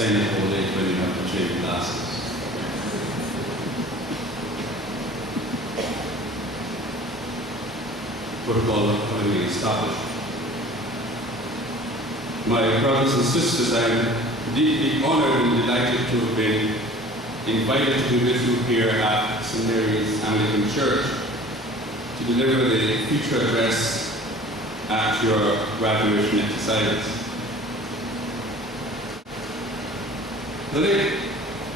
sign of old age when you have to change glasses. Protocol accordingly established. My brothers and sisters, I am deeply honored and delighted to have been invited to be with you here at St. Mary's Anglican Church to deliver the future address at your graduation exercises. The late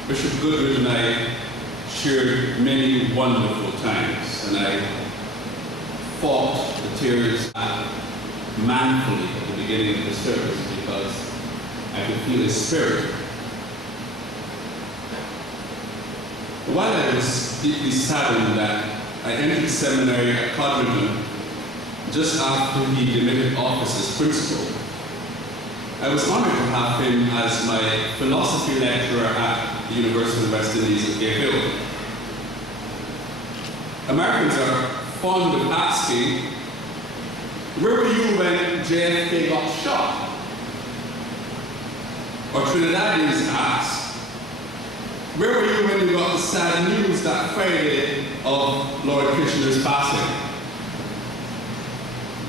Bishop Goodridge and I shared many wonderful times, and I fought the tears manfully at the beginning of the service because I could feel his spirit. While I was deeply saddened that I entered seminary at Codrington just after he demitted office as principal, I was honored to have him as my philosophy lecturer at the University of the West Indies at Gay Hill. Americans are fond of asking, where were you when JFK got shot? Or Trinidadians ask, where were you when you got the sad news that Friday of Lord Kitchener's passing?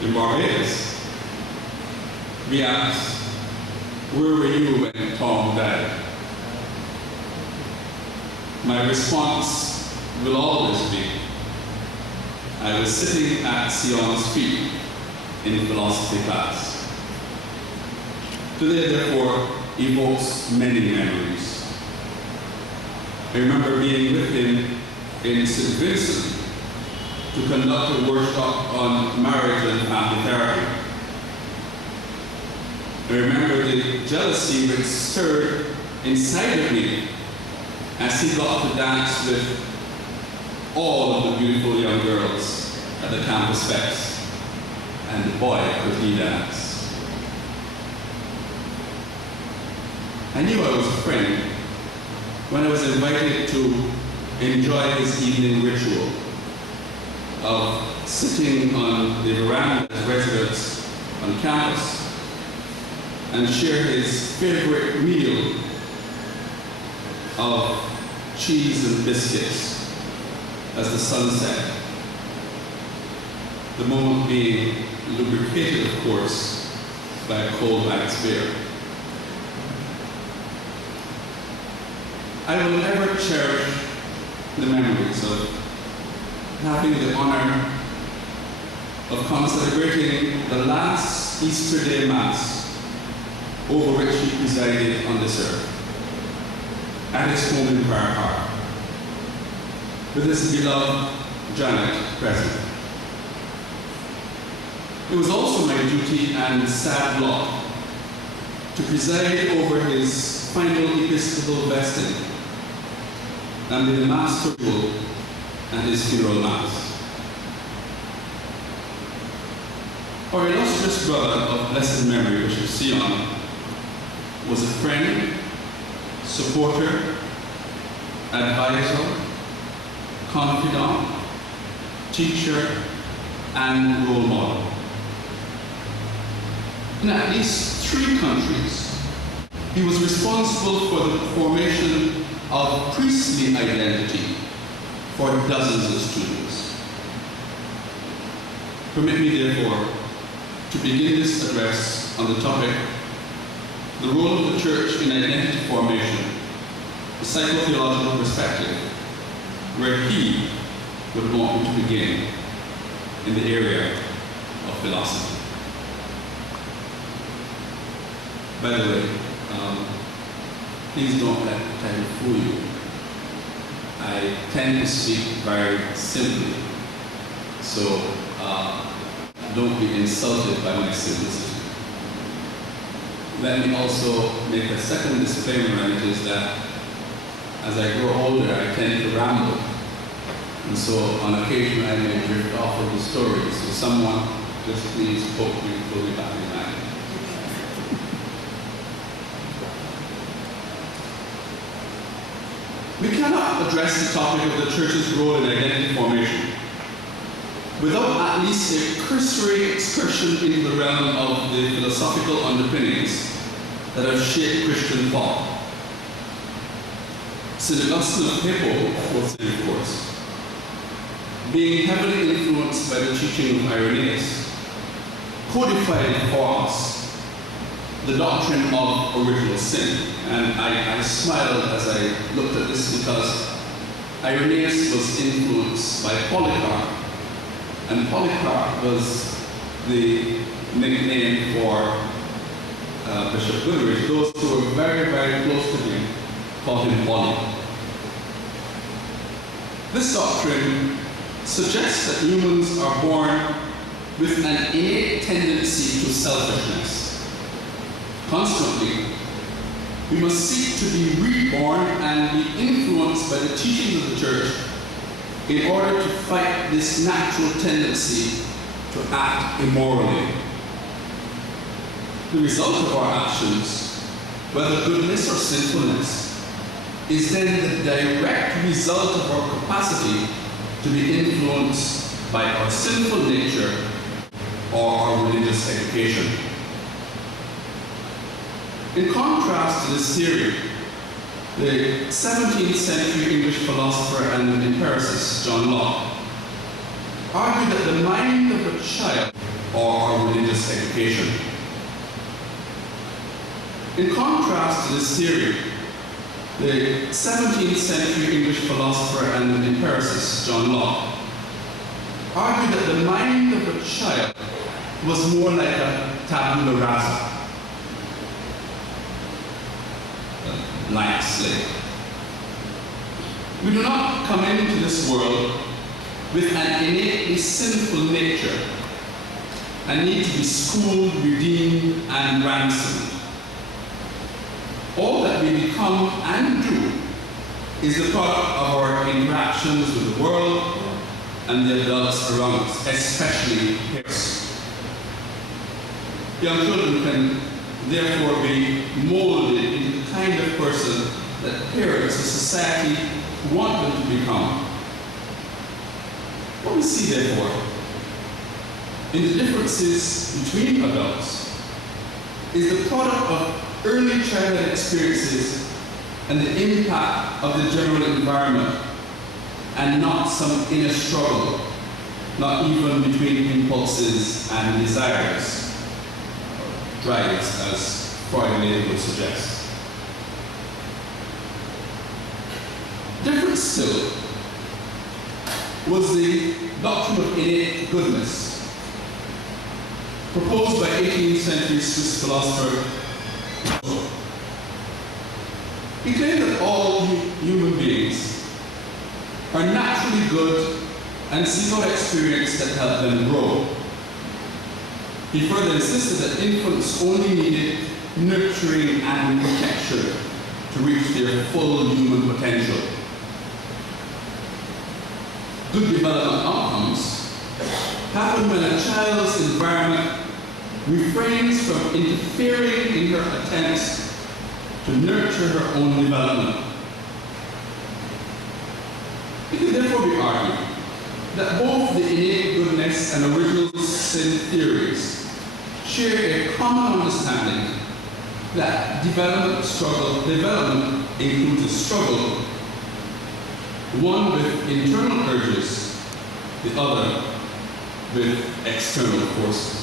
In Barbados. We ask, where were you when Tom died? My response will always be, I was sitting at Sehon's feet in philosophy class. Today, therefore, evokes many memories. I remember being with him in St. Vincent to conduct a workshop on marriage and family therapy. I remember the jealousy which stirred inside of me as he got to dance with all of the beautiful young girls at the campus fest, and boy, could he dance. I knew I was a friend when I was invited to enjoy his evening ritual of sitting on the veranda as residents on campus and share his favorite meal of cheese and biscuits as the sun set. The moment being lubricated, of course, by a cold night's beer. I will ever cherish the memories of having the honor of celebrating the last Easter Day Mass over which he presided on this earth, at his home in Prior Park, with his beloved Janet present. It was also my duty and sad lot to preside over his final episcopal vesting and the Mass ritual and his funeral Mass. Our illustrious brother of blessed memory, Bishop Sehon, was a friend, supporter, advisor, confidant, teacher, and role model. In at least 3 countries, he was responsible for the formation of priestly identity for dozens of students. Permit me, therefore, to begin this address on the topic, the role of the Church in identity formation, the psychotheological perspective, where he would want me to begin in the area of philosophy. By the way, please don't let time fool you. I tend to speak very simply, so don't be insulted by my simplicity. Let me also make a second disclaimer, and it is that as I grow older, I tend to ramble. And so on occasion, I may drift off of the story. So someone just please poke me, pull me back in line. We cannot address the topic of the Church's role in identity formation without at least a cursory excursion into the realm of the philosophical underpinnings that have shaped Christian thought St. Augustine of Hippo, 4th century, of course, being heavily influenced by the teaching of Irenaeus, codified for us the doctrine of original sin. And I smiled as I looked at this because Irenaeus was influenced by Polycarp, and Polycarp was the nickname for Bishop Goodridge. Those who were very, very close to him called him Poly. This doctrine suggests that humans are born with an innate tendency to selfishness. Consequently, we must seek to be reborn and be influenced by the teachings of the Church in order to fight this natural tendency to act immorally. The result of our actions, whether goodness or sinfulness, is then the direct result of our capacity to be influenced by our sinful nature or our religious education. In contrast to this theory, the 17th century English philosopher and empiricist John Locke argued that the mind of a child or our religious education. In contrast to this theory, the 17th century English philosopher and empiricist John Locke argued that the mind of a child was more like a tabula rasa, a blank slate. We do not come into this world with an innately sinful nature and need to be schooled, redeemed, and ransomed. All that we become and do is the product of our interactions with the world and the adults around us, especially parents. Young children can therefore be molded into the kind of person that parents and society want them to become. What we see, therefore, in the differences between adults is the product of early childhood experiences and the impact of the general environment, and not some inner struggle, not even between impulses and desires, or drives, as Freud later would suggest. Different still was the doctrine of innate goodness, proposed by 18th century Swiss philosopher. He claimed that all human beings are naturally good and seek out experience that help them grow. He further insisted that infants only needed nurturing and protection to reach their full human potential. Good development outcomes happen when a child's environment refrains from interfering in her attempts to nurture her own development. It can therefore be argued that both the innate goodness and original sin theories share a common understanding that development includes a struggle, one with internal urges, the other with external forces.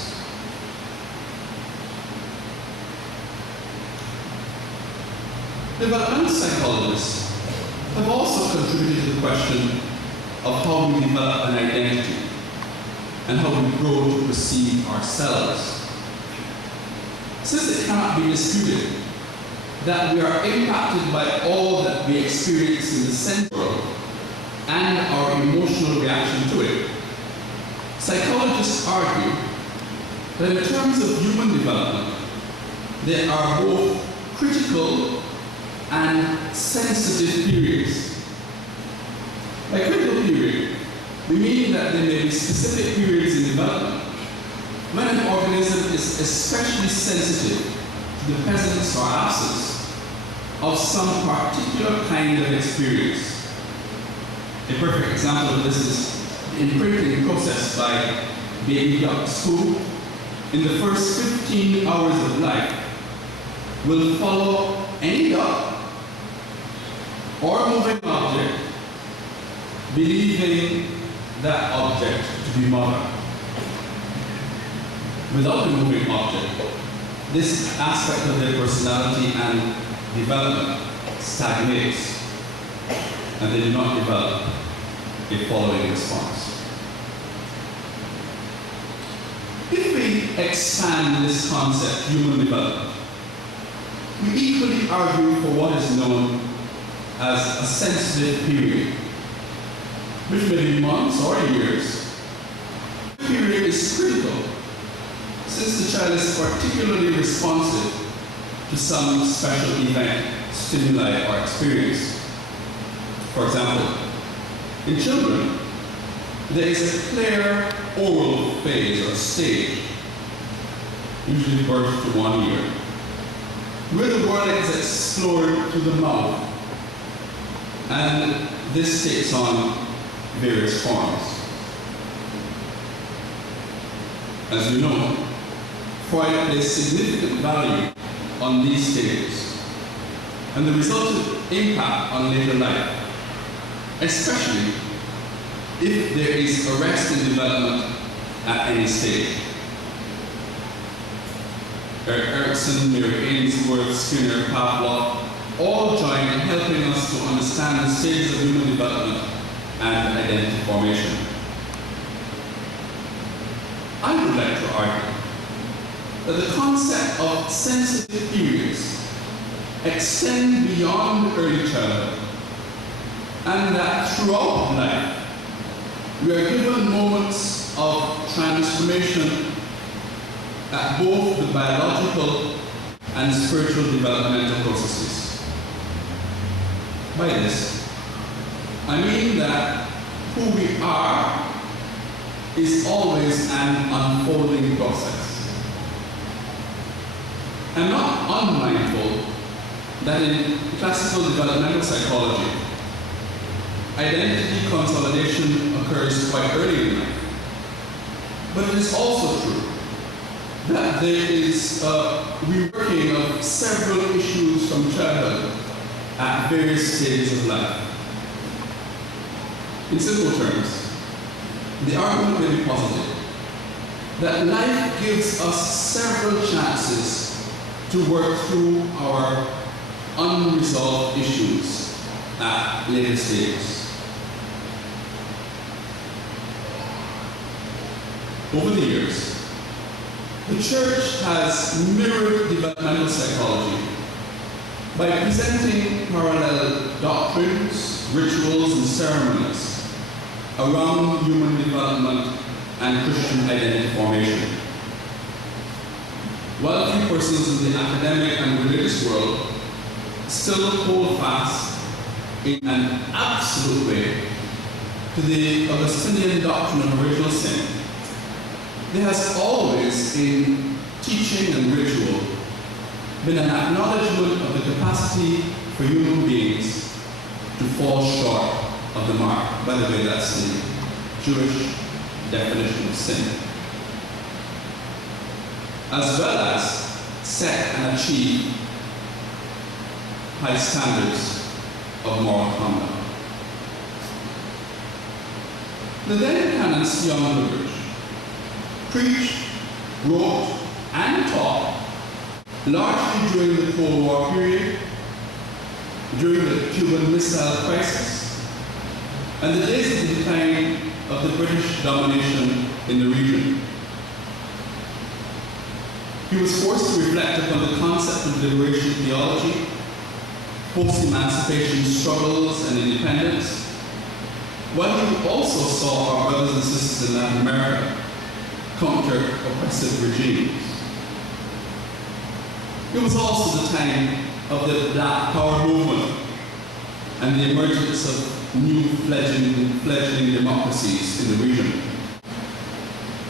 Developmental psychologists have also contributed to the question of how we develop an identity and how we grow to perceive ourselves. Since it cannot be disputed that we are impacted by all that we experience in the sense world and our emotional reaction to it, psychologists argue that in terms of human development, there are both critical and sensitive periods. By critical period, we mean that there may be specific periods in development when an organism is especially sensitive to the presence or absence of some particular kind of experience. A perfect example of this is the imprinting process by baby ducks who, in the first 15 hours of life, will follow any duck or a moving object, believing that object to be mother. Without the moving object, this aspect of their personality and development stagnates, and they do not develop a following response. If we expand this concept, human development, we equally argue for what is known as a sensitive period, which may be months or years. The period is critical, since the child is particularly responsive to some special event, stimuli, or experience. For example, in children, there is a clear oral phase or stage, usually birth to 1 year, where the world is explored through the mouth, and this takes on various forms. As you know, Freud placed significant value on these stages and the resultant impact on later life, especially if there is arrest in development at any stage. Erikson, Mary Ainsworth, Skinner, Pavlov all join in helping us to understand the stages of human development and identity formation. I would like to argue that the concept of sensitive periods extend beyond early childhood, and that throughout life we are given moments of transformation at both the biological and spiritual developmental processes. By this, I mean that who we are is always an unfolding process. I'm not unmindful that in classical developmental psychology, identity consolidation occurs quite early in life. But it is also true that there is a reworking of several issues from childhood at various stages of life. In simple terms, the argument may be posited that life gives us several chances to work through our unresolved issues at later stages. Over the years, the Church has mirrored developmental psychology by presenting parallel doctrines, rituals, and ceremonies around human development and Christian identity formation. While few persons in the academic and religious world still hold fast in an absolute way to the Augustinian doctrine of original sin, there has always in teaching and ritual been an acknowledgement of the capacity for human beings to fall short of the mark. By the way, that's the Jewish definition of sin. As well as set and achieve high standards of moral conduct. The then canon Sehon Goodridge preached, wrote, and taught largely during the Cold War period, during the Cuban Missile Crisis, and the days of the decline of the British domination in the region. He was forced to reflect upon the concept of liberation theology, post-emancipation struggles and independence, while he also saw our brothers and sisters in Latin America counter oppressive regimes. It was also the time of the Black Power movement and the emergence of new fledgling democracies in the region.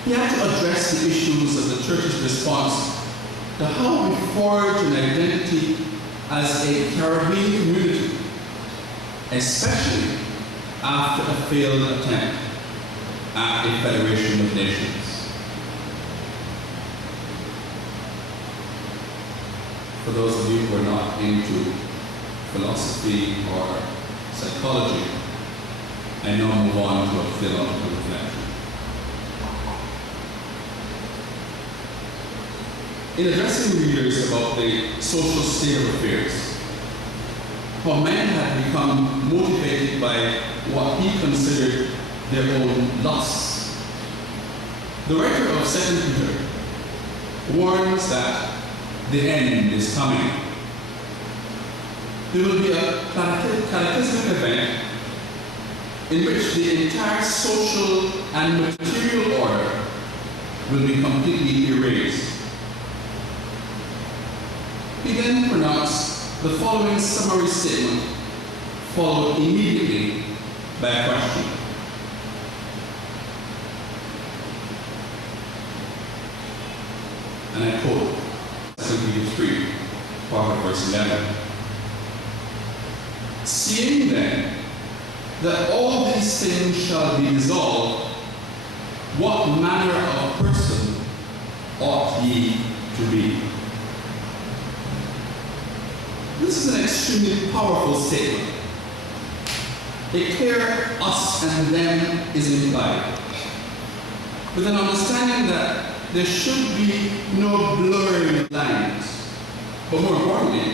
He had to address the issues of the Church's response to how we forge an identity as a Caribbean community, especially after a failed attempt at a federation of nations. For those of you who are not into philosophy or psychology, I now move on to a theological reflection. In addressing readers about the social state of affairs, how men had become motivated by what he considered their own lusts, the writer of 2 Peter warns that the end is coming. There will be a cataclysmic event in which the entire social and material order will be completely erased. He then pronounced the following summary statement, followed immediately by a question. And I quote 2 Peter 3, part of verse 11. Seeing then that all these things shall be dissolved, what manner of person ought ye to be? This is an extremely powerful statement. A clear us and them is implied, with an understanding that there should be no blurring of lines, but more importantly,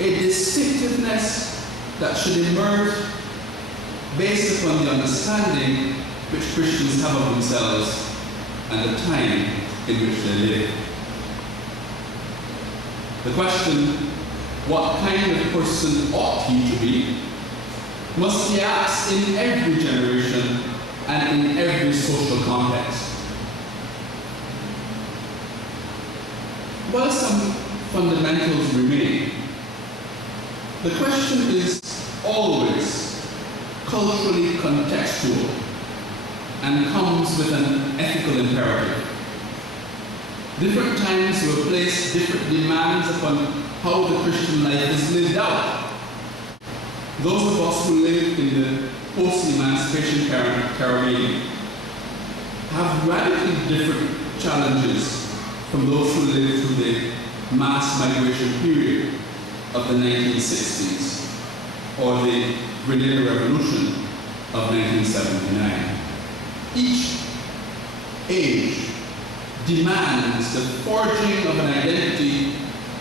a distinctiveness that should emerge based upon the understanding which Christians have of themselves and the time in which they live. The question, what kind of person ought he to be, must be asked in every generation and in every social context. While some fundamentals remain, the question is always culturally contextual and comes with an ethical imperative. Different times will place different demands upon how the Christian life is lived out. Those of us who live in the post-emancipation Caribbean have radically different challenges from those who lived through the mass migration period of the 1960s or the Grenadier Revolution of 1979. Each age demands the forging of an identity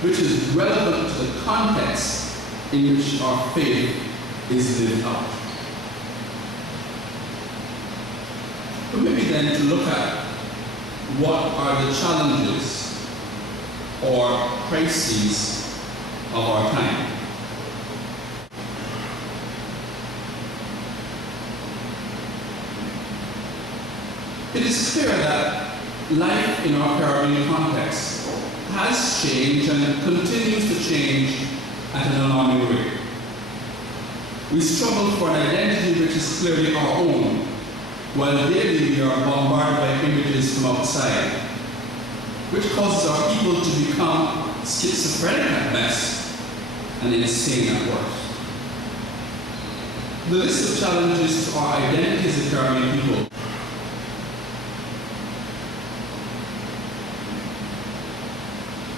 which is relevant to the context in which our faith is lived out. Permit me then to look at what are the challenges or crises of our time. It is clear that life in our Caribbean context has changed and continues to change at an alarming rate. We struggle for an identity which is clearly our own, while daily we are bombarded by images from outside, which causes our people to become schizophrenic at best and insane at worst. The list of challenges to our identity as a Caribbean people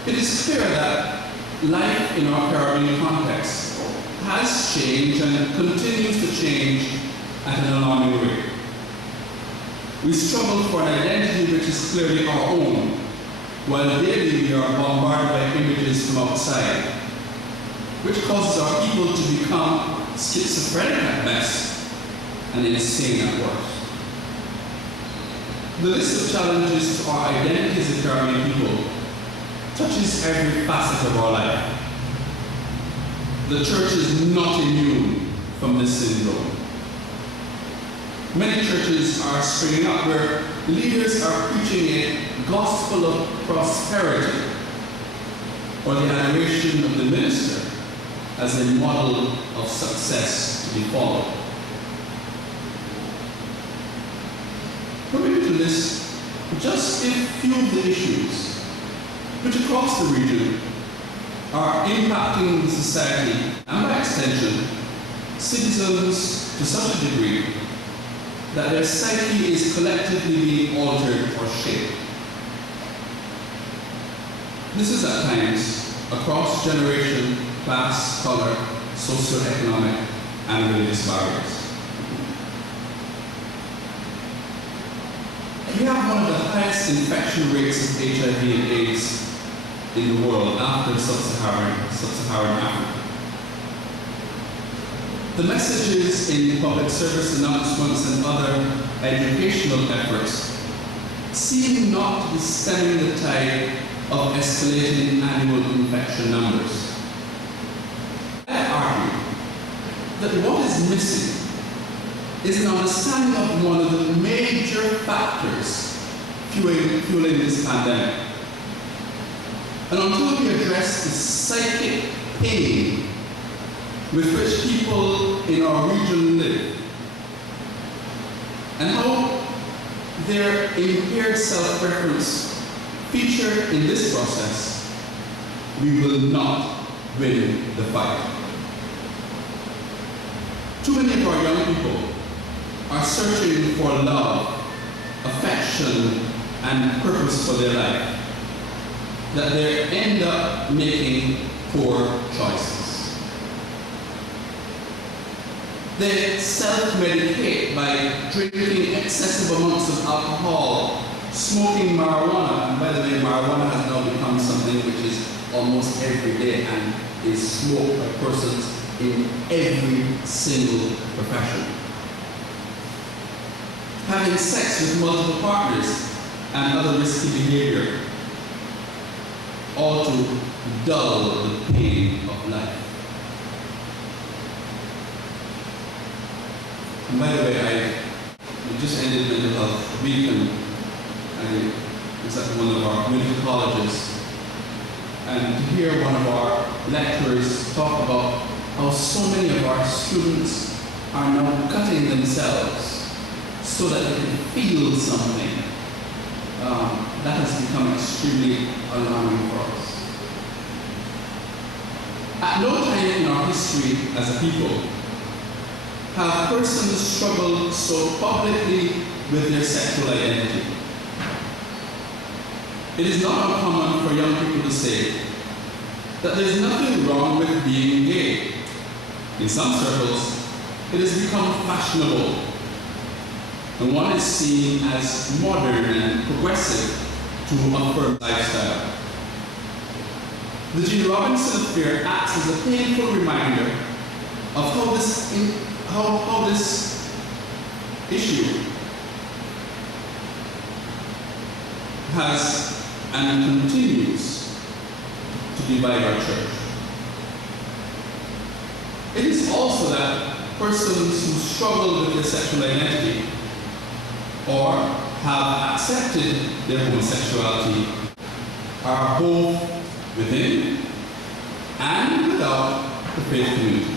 It is clear that life in our Caribbean context has changed and continues to change at an alarming rate. We struggle for an identity which is clearly our own, while daily we are bombarded by images from outside, which causes our people to become schizophrenic at best and insane at worst. The list of challenges to our identity as a Caribbean people touches every facet of our life. The church is not immune from this syndrome. Many churches are springing up where leaders are preaching a gospel of prosperity or the adoration of the minister as a model of success to be followed. Permit me to list just a few of the issues which across the region are impacting the society and by extension citizens to such a degree that their psyche is collectively being altered or shaped. This is at times across generation, class, color, socioeconomic, and religious barriers. We have one of the highest infection rates of HIV and AIDS in the world after sub-Saharan Africa. The messages in public service announcements and other educational efforts seem not to be stemming the tide of escalating annual infection numbers. I argue that what is missing is an understanding of one of the major factors fueling this pandemic. And until we address the psychic pain with which people in our region live, and how their impaired self-preference feature in this process, we will not win the fight. Too many of our young people are searching for love, affection, and purpose for their life, that they end up making poor choices. They self-medicate by drinking excessive amounts of alcohol, smoking marijuana, and by the way, marijuana has now become something which is almost every day and is smoked by persons in every single profession. Having sex with multiple partners and other risky behavior, all to dull the pain of life. And by the way, we just ended Mental Health Week, and I was at one of our community colleges, and to hear one of our lecturers talk about how so many of our students are now cutting themselves so that they can feel something, that has become extremely alarming for us. At no time in our history as a people have persons struggled so publicly with their sexual identity. It is not uncommon for young people to say that there's nothing wrong with being gay. In some circles, it has become fashionable, and one is seen as modern and progressive to affirm lifestyle. The Gene Robinson affair acts as a painful reminder of how this issue has and continues to divide our church. It is also that persons who struggle with their sexual identity or have accepted their homosexuality are both within and without the faith community.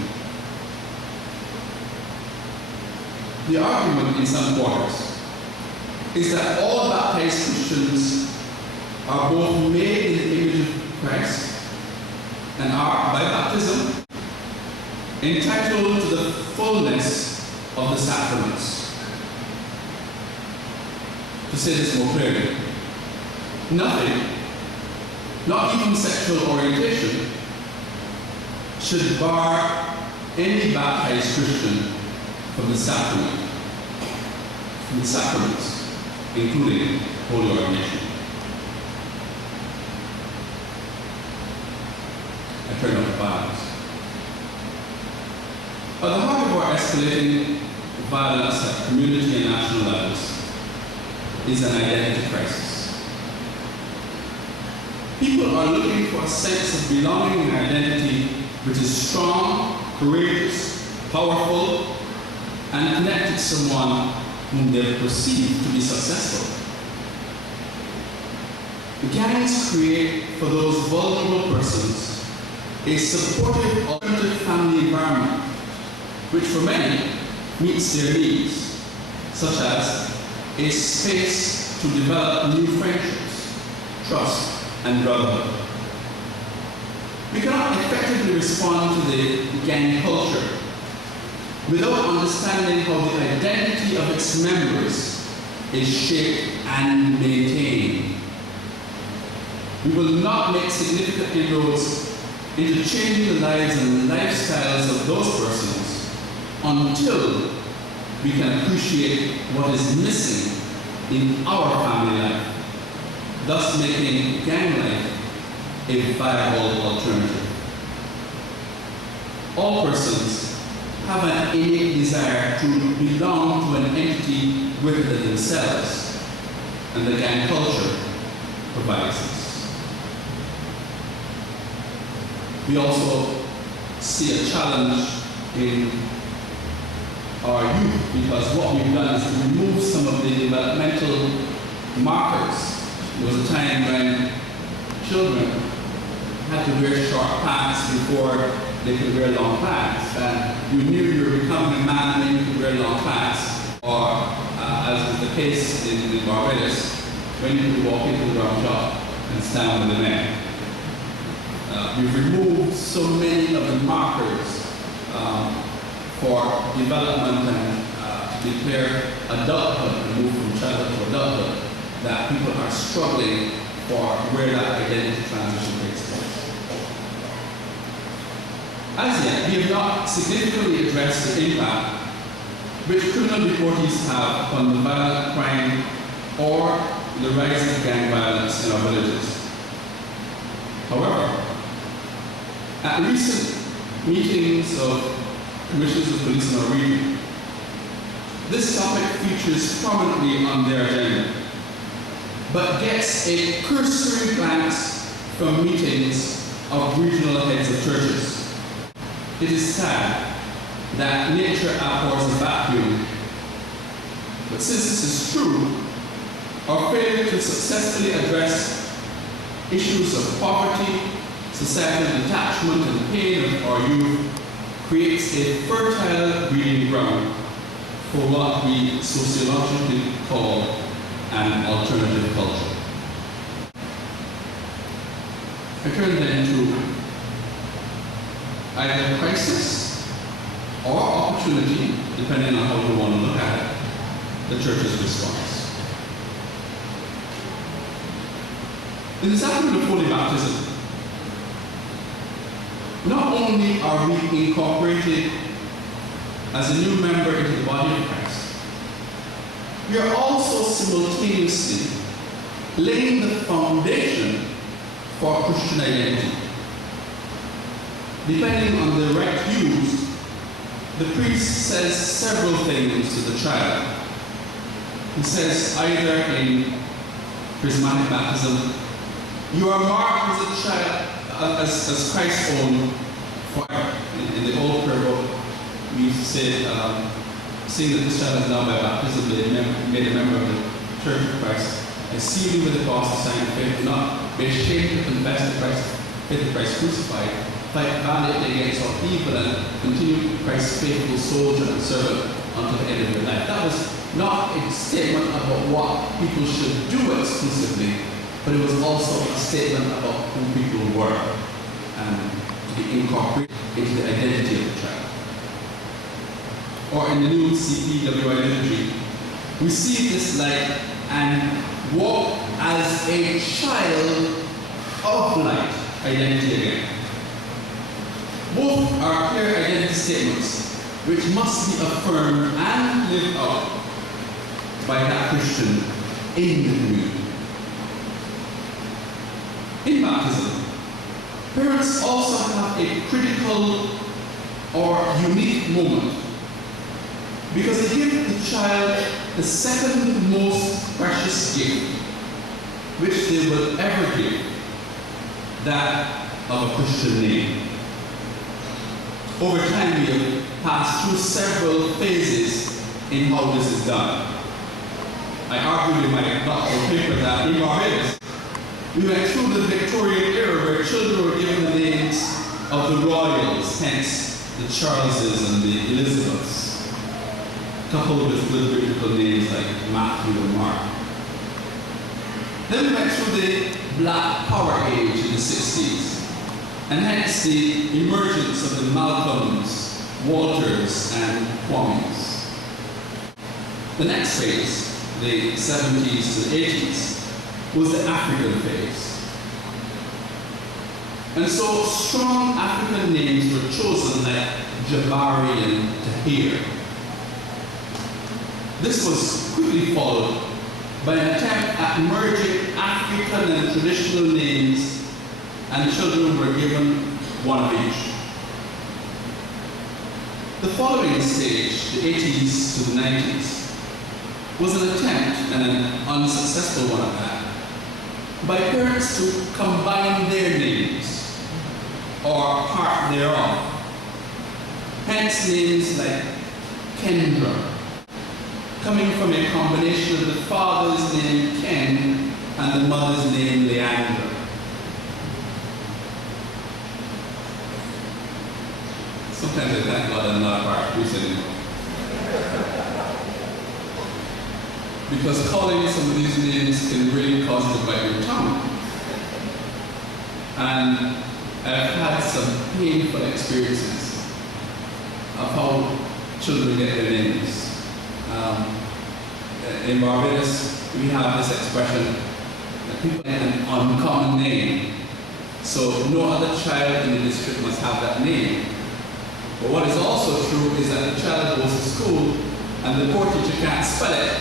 The argument in some quarters is that all baptized Christians are both made in the image of Christ and are, by baptism, entitled to the fullness of the sacraments. To say this more clearly, nothing, not even sexual orientation, should bar any baptized Christian from the sacraments, including holy ordination. I turn on the violence. At the heart of our escalating violence at community and national levels is an identity crisis. People are looking for a sense of belonging and identity which is strong, courageous, powerful, and connected to someone whom they perceive to be successful. The gangs create for those vulnerable persons a supportive alternative family environment which for many meets their needs, such as a space to develop new friendships, trust, and brotherhood. We cannot effectively respond to the gang culture without understanding how the identity of its members is shaped and maintained. We will not make significant inroads into changing the lives and lifestyles of those persons until we can appreciate what is missing in our family life, thus making gang life a viable alternative. All persons have an innate desire to belong to an entity greater than themselves, and the gang culture provides this. We also see a challenge in our youth, because what we've done is to remove some of the developmental markers. There was a time when children had to wear short pants before they could wear long pants, and you knew you were becoming a man when you could wear long pants, or as was the case in Barbados, when you could walk into the round shop and stand with the men. We've removed so many of the markers for development and declare adulthood and move from childhood to adulthood, that people are struggling for where that identity transition takes place. As yet, we have not significantly addressed the impact which criminal deportees have upon the violent crime or the rise of gang violence in our villages. However, at recent meetings of commissioners of police in our region, this topic features prominently on their agenda, but gets a cursory glance from meetings of regional heads of churches. It is sad that nature abhors a vacuum, but since this is true, our failure to successfully address issues of poverty, societal detachment, and pain of our youth creates a fertile breeding ground for what we sociologically call an alternative culture. I turn then to either crisis or opportunity, depending on how you want to look at it, the church's response. In the sacrament of Holy Baptism, not only are we incorporated as a new member into the body of Christ, we are also simultaneously laying the foundation for Christian identity. Depending on the rite used, the priest says several things to the child. He says either in charismatic baptism, you are marked as a child, as Christ's own forever. In the old prayer book, we used to say, seeing that this child is now by baptism made a member of the Church of Christ, I seal you with the cross, the sign of faith. Do not be ashamed to confess the faith of Christ crucified, fight valiantly against all evil, and continue Christ's faithful soldier and servant unto the end of your life. That was not a statement about what people should do exclusively, but it was also a statement about who people were and to be incorporated into the identity of the child. Or in the new CPWI liturgy, we see this like, and walk as a child of light identity again. Both are clear identity statements which must be affirmed and lived out by that Christian in the community. In baptism, parents also have a critical or unique moment because they give the child the second most precious gift which they will ever give, that of a Christian name. Over time, we have passed through several phases in how this is done. I argued in my doctoral paper that in Barbados, we went through the Victorian era where children were given the names of the royals, hence the Charleses and the Elizabeths, coupled with good biblical names like Matthew and Mark. Then we went through the Black Power age in the 60s, and hence the emergence of the Malcolms, Walters, and Kwames. The next phase, the 70s to the 80s, was the African phase. And so strong African names were chosen like Jabari and here. This was quickly followed by an attempt at merging African and traditional names, and children were given one of each. The following stage, the 80s to the 90s, was an attempt, and an unsuccessful one at that, by parents to combine their names, or part thereof. Hence names like Kendra, coming from a combination of the father's name Ken and the mother's name Leandra. Sometimes I thank God I'm not a part priest anymore. Because calling some of these names can really cause you to bite your tongue. And I've had some painful experiences of how children get their names. In Barbados, we have this expression that people get an uncommon name. So no other child in the district must have that name. But what is also true is that the child goes to school and the poor teacher can't spell it.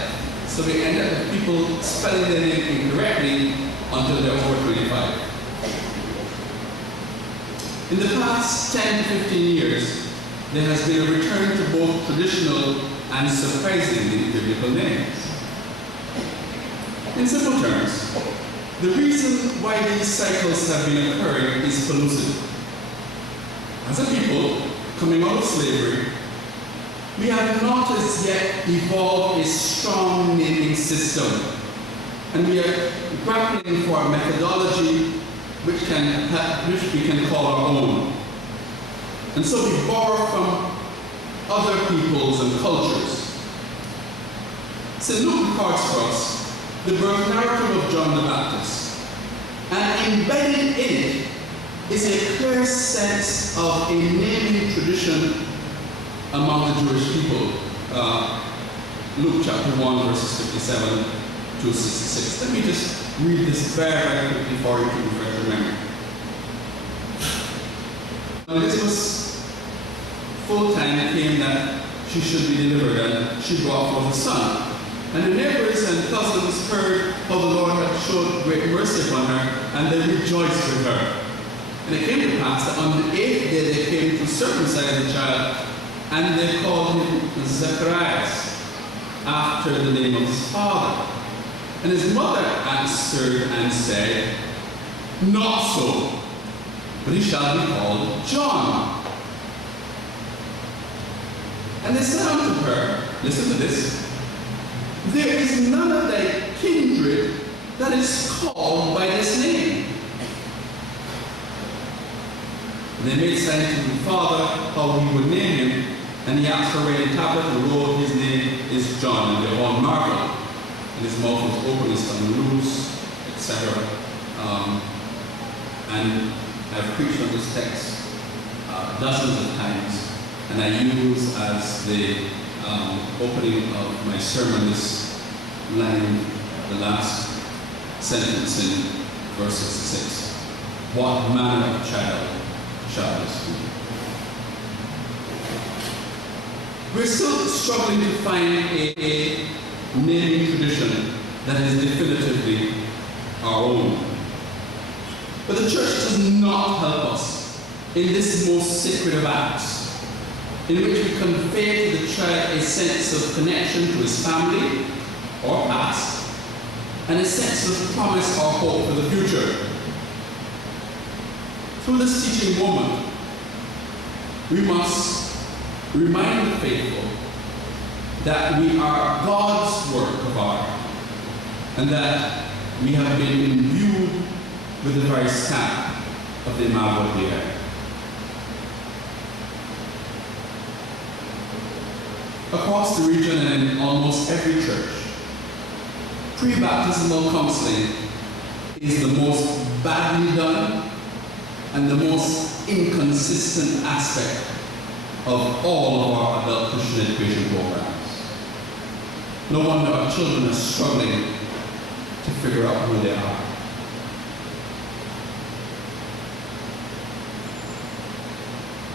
So we end up with people spelling their name incorrectly until they're over 25. In the past 10 to 15 years, there has been a return to both traditional and surprisingly biblical names. In simple terms, the reason why these cycles have been occurring is pellucid. As a people coming out of slavery, we have not as yet evolved a strong naming system, and we are grappling for a methodology which we can call our own. And so we borrow from other peoples and cultures. St. Luke records for us the birth narrative of John the Baptist, and embedded in it is a clear sense of a naming tradition among the Jewish people. Luke chapter 1, verses 57 to 66. Let me just read this very, very quickly for you to refresh your memory. Elizabeth's full time came that she should be delivered and she brought forth a son. And the neighbors and cousins heard how the Lord had showed great mercy upon her, and they rejoiced with her. And it came to pass that on the 8th day they came to circumcise the child, and they called him Zacharias, after the name of his father. And his mother answered and said, "Not so, but he shall be called John." And they said unto her, listen to this, "There is none of thy kindred that is called by this name." And they made sign to the father how he would name him, and he asked for a tablet and wrote, "His name is John." And they all marveled. And his mouth was open, his tongue loose, etc. And I've preached on this text dozens of times, and I use as the opening of my sermon this line, the last sentence in verse 66. "What manner of child shall this be?" We're still struggling to find a naming tradition that is definitively our own. But the church does not help us in this most sacred of acts, in which we convey to the child a sense of connection to his family or past, and a sense of promise or hope for the future. Through this teaching moment, we must remind the faithful that we are God's work of art, and that we have been imbued with the very stamp of the Imago Dei. Across the region and in almost every church, pre-baptismal counseling is the most badly done and the most inconsistent aspect of all of our adult Christian education programs. No wonder our children are struggling to figure out who they are.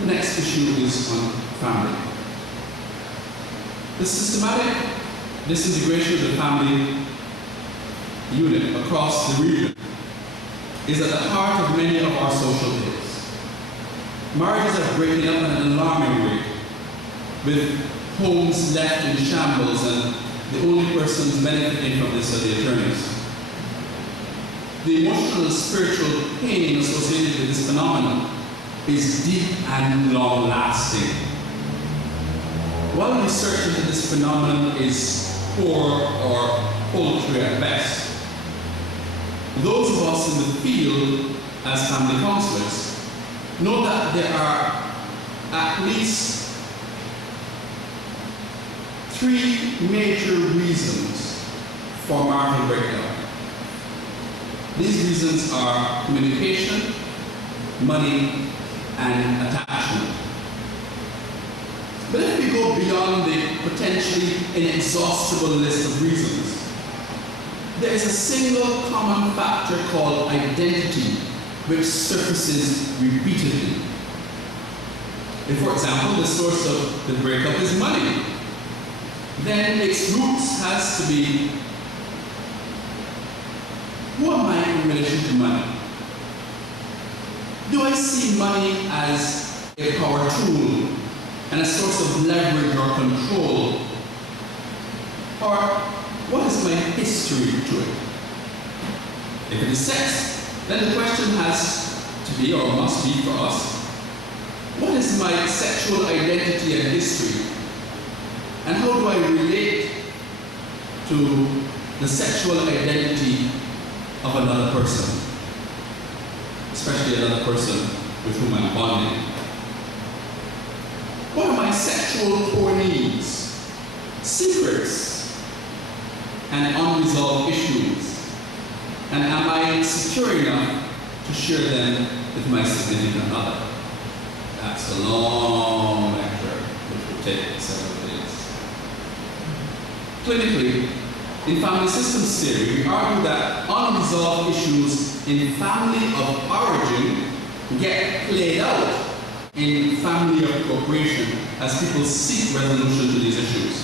The next issue is on family. The systematic disintegration of the family unit across the region is at the heart of many of our social ills. Marriages are breaking up at an alarming rate, with homes left in shambles, and the only persons benefiting from this are the attorneys. The emotional and spiritual pain associated with this phenomenon is deep and long-lasting. While research into this phenomenon is poor or paltry at best, those of us in the field as family counselors know that there are at least 3 major reasons for marital breakdown. These reasons are communication, money, and attachment. But if we go beyond the potentially inexhaustible list of reasons, there is a single common factor called identity, which surfaces repeatedly. If, for example, the source of the breakup is money, then its roots has to be, who am I in relation to money? Do I see money as a power tool and a source of leverage or control? Or what is my history to it? If it is sex, then the question has to be, or must be for us, what is my sexual identity and history? And how do I relate to the sexual identity of another person, especially another person with whom I'm bonding? What are my sexual core needs, secrets, and unresolved issues? And am I secure enough to share them with my significant other? That's a long lecture, which will take several days. Clinically, in family systems theory, we argue that unresolved issues in family of origin get played out in family of cooperation as people seek resolution to these issues.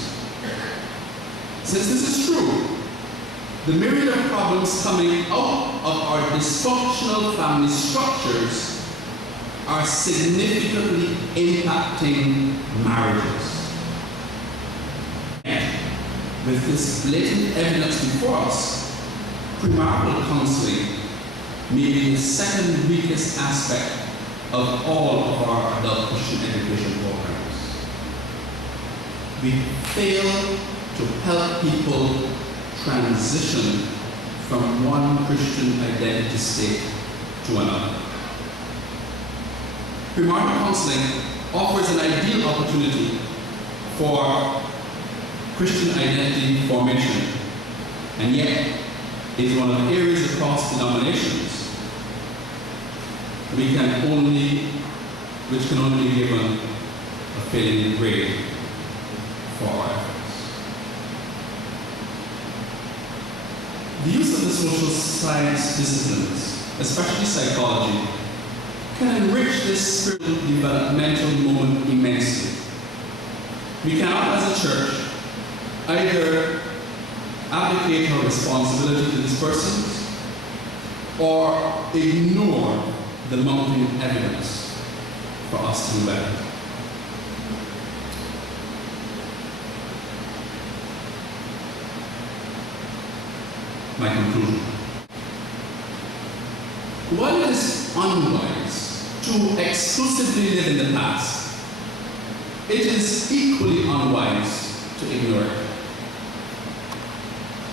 Since this is true, the myriad of problems coming out of our dysfunctional family structures are significantly impacting marriages. With this blatant evidence before us, premarital counseling may be the second weakest aspect of all of our adult Christian education programs. We fail to help people transition from one Christian identity state to another. Premarital counseling offers an ideal opportunity for Christian identity formation, and yet is one of the areas across denominations which can only be given a failing grade for our efforts. The use of the social science disciplines, especially psychology, can enrich this spiritual developmental moment immensely. We cannot, as a church, either abdicate our responsibility to these persons or ignore the mounting evidence for us to do better. My conclusion. While it is unwise to exclusively live in the past, it is equally unwise to ignore it.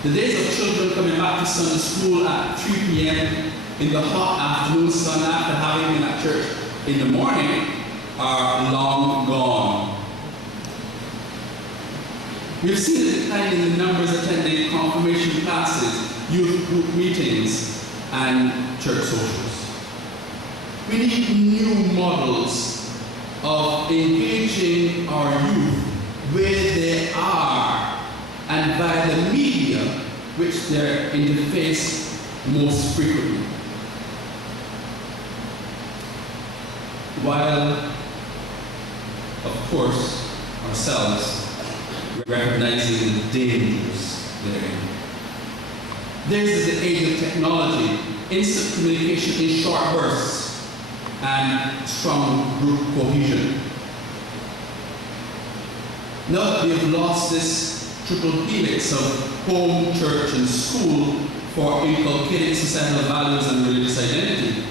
The days of children coming back to Sunday school at 3 p.m. in the hot afternoon sun after having been at church in the morning are long gone. We've seen a decline in the numbers attending confirmation classes, youth group meetings, and church socials. We need new models of engaging our youth where they are and by the media which they interface most frequently. While, of course, ourselves recognizing the dangers therein. This is the age of technology, instant communication in short bursts, and strong group cohesion. Now that we have lost this triple helix of home, church, and school for inculcating societal values and religious identity,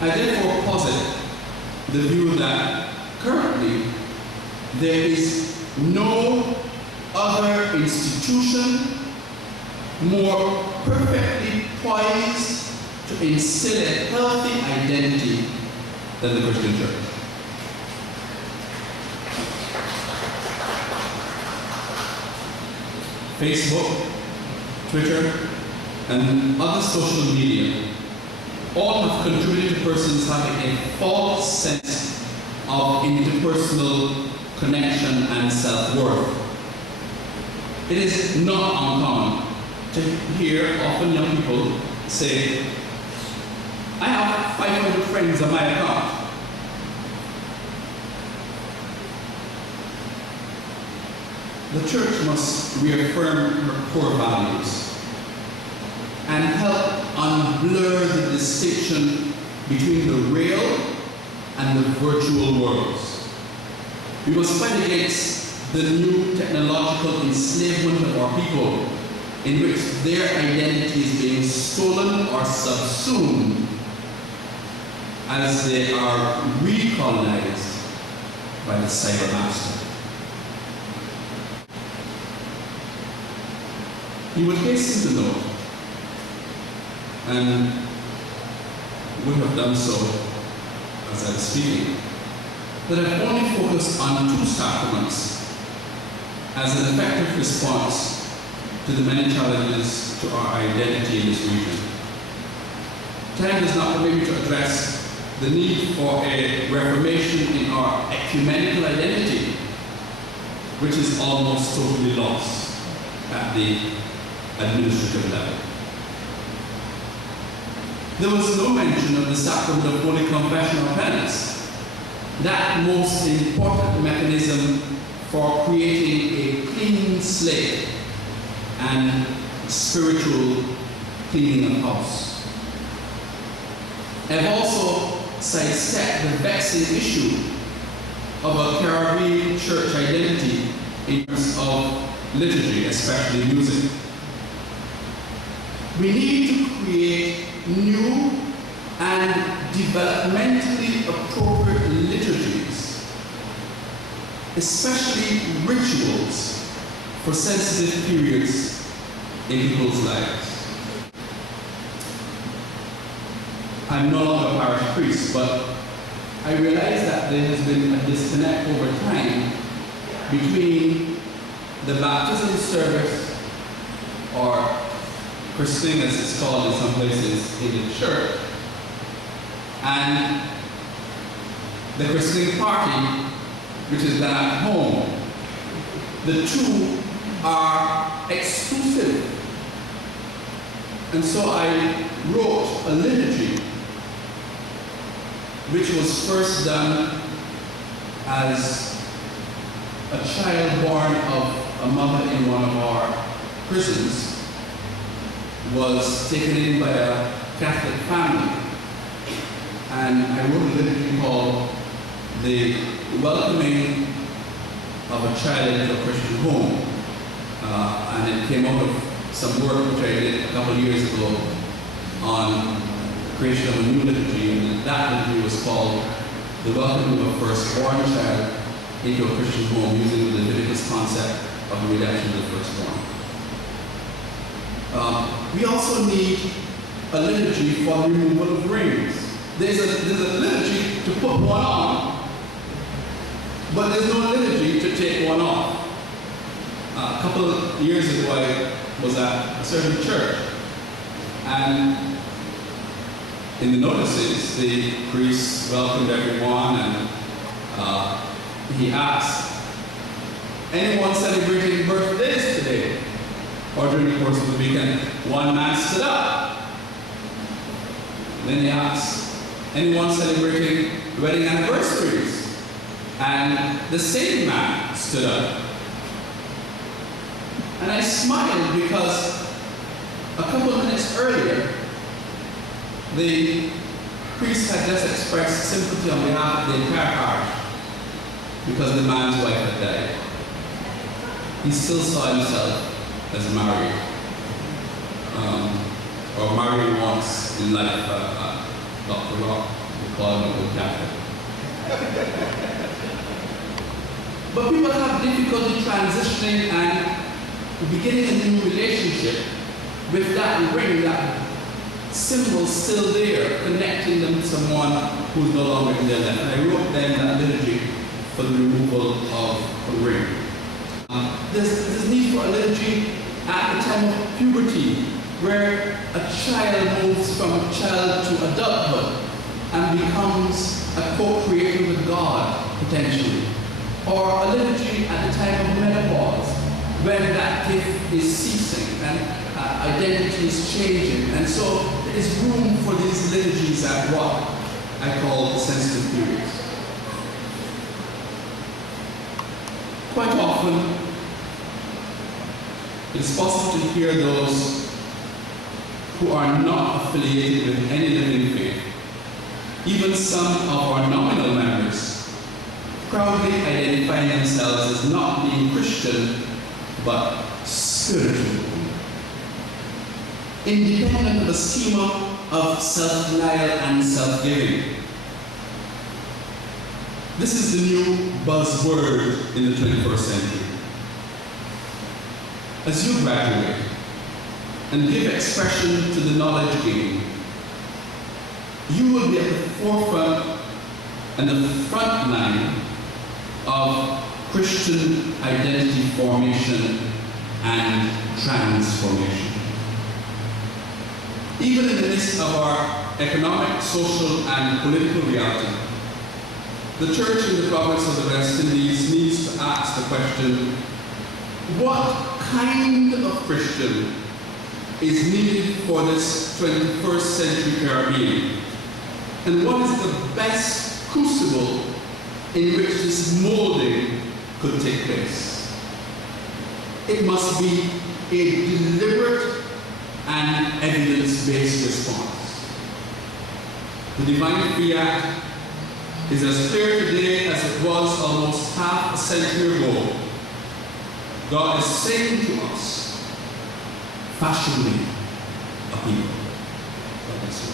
I therefore posit the view that currently there is no other institution more perfectly poised to instill a healthy identity than the Christian church. Facebook, Twitter, and other social media all have contributed to persons having a false sense of interpersonal connection and self-worth. It is not uncommon to hear often young people say, I have 500 friends on my account. The church must reaffirm her core values and help unblur the distinction between the real and the virtual worlds. We must fight against the new technological enslavement of our people, in which their identity is being stolen or subsumed as they are recolonized by the cybermaster. You would hasten to note, and would have done so as I was speaking, that I've only focused on two sacraments as an effective response to the many challenges to our identity in this region. Time does not permit me to address the need for a reformation in our ecumenical identity, which is almost totally lost at the administrative level. There was no mention of the sacrament of Holy Confession or Penance, that most important mechanism for creating a clean slate and spiritual cleaning of house. I've also sidestepped the vexing issue of a Caribbean church identity in terms of liturgy, especially music. We need to create new and developmentally appropriate liturgies, especially rituals for sensitive periods in people's lives. I'm no longer a parish priest, but I realize that there has been a disconnect over time between the baptism service, or christening as it's called in some places in the church, and the christening party, which is done at home. The two are exclusive. And so I wrote a liturgy which was first done as a child born of a mother in one of our prisons was taken in by a Catholic family. And I wrote a liturgy called The Welcoming of a Child into a Christian Home. And it came out of some work which I did a couple of years ago on creation of a new liturgy, and that liturgy was called The Welcoming of a Firstborn Child into a Christian Home, using the Leviticus concept of the redemption of the firstborn. We also need a liturgy for the removal of rings. There's a liturgy to put one on, but there's no liturgy to take one off. A couple of years ago, I was at a certain church, and in the notices, the priest welcomed everyone, and he asked, anyone celebrating birthdays today? Or during the course of the weekend, one man stood up. Then he asked, anyone celebrating wedding anniversaries? And the same man stood up. And I smiled because a couple of minutes earlier, the priest had just expressed sympathy on behalf of the entire parish because the man's wife had died. He still saw himself as married, or married once in life. Dr. Rock would call him a good Catholic. But people have difficulty transitioning and beginning a new relationship with that ring, that symbol still there, connecting them to someone who's no longer in their life. And I wrote then that liturgy for the removal of a ring. There's need for a liturgy at the time of puberty, where a child moves from child to adulthood and becomes a co-creator with God, potentially. Or a liturgy at the time of menopause, when that gift is ceasing and identity is changing. And so there is room for these liturgies at what I call sensitive periods. Quite often, it is possible to hear those who are not affiliated with any living faith, even some of our nominal members, proudly identifying themselves as not being Christian, but spiritual, independent of a schema of self-denial and self-giving. This is the new buzzword in the 21st century. As you graduate and give expression to the knowledge gained, you will be at the forefront and the front line of Christian identity formation and transformation. Even in the midst of our economic, social, and political reality, the Church in the province of the West Indies needs to ask the question, what kind of Christian is needed for this 21st century Caribbean? And what is the best crucible in which this molding could take place? It must be a deliberate and evidence-based response. The divine fiat is as clear today as it was almost half a century ago. God is saying to us, fashion me a people. God bless you.